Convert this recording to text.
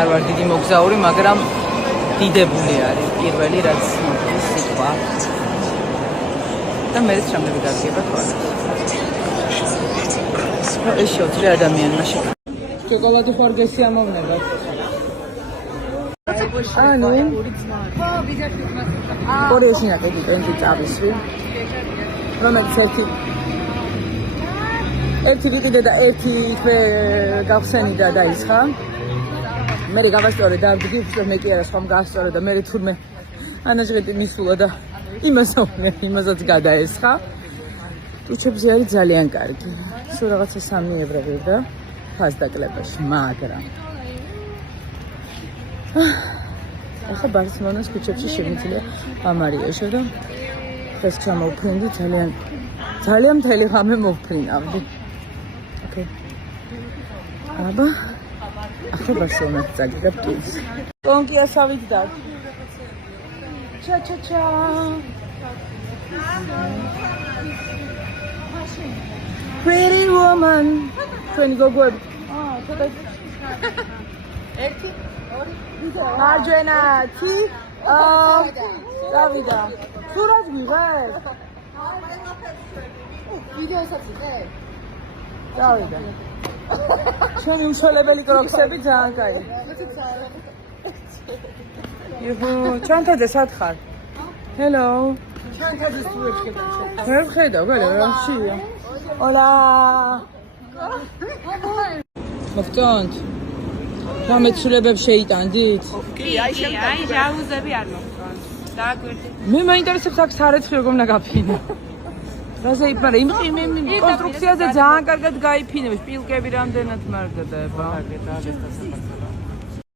არ ვარ დიდი მოგზაური, მაგრამ დიდებული არის პირველი რაც მოდის სიტყვა. და მეც რამები დაგიება თვალს. ეს შეუძლია ადამიანმა შოკოლადი ხარ გესიამოვნებათ. ანუ კორეში ნაკეთი პენჯი წავისვი. რომელიც ერთი ვიყიდე და ერთი იქვე გავხსენი და დაისხა. მე გავასწორე და ვიგიფსე მე კი არა სხვამ გაასწორე და მე თურმე ანაჟღეთი მისულა და იმასაც გადაესხა. ტუჩებზე არის ძალიან კარგი. სულ რაღაცა 3 ევრო ვიღდა ფასდაკლებაში, მაგრამ ახლა ბარსელონას ქუჩებში შემიძლია ამარიაშო და ეს ჩამოვფრინდი ძალიან მთელი ღამე მოვფრინავდი. ოკეი. აბა ახლა ბარსელონას წაგიდებ ტურს. კონკიასავით და ჩა Pretty woman. Pretty გოგოები. ცოტა. ერთი, ორი, მარჯვენა, თი. დავიდა. სურათს ვიღებ? ვიდეოსაც ვიღებ? დავიდა. ჩვენი უშველებელი კროქსები ძალიან კაი. იჰო, ჩანთაძე სად ხარ? Hello. ჩანთაძეს თუ ეჩქება. ვერ ვხედავ, შეია. Hola. მოგწონთ? რამეცულებებს შეიტანდით? კი, აი ჟაუზები არ მოგწონთ. დააკვირდით. მე მაინტერესებს აქ სარეცხი როგორ უნდა გაფინო. რაზე იფარე? იმ კონსტრუქციაზე ძალიან კარგად გაიფინებს, შპილკები რამდენად მარგდება.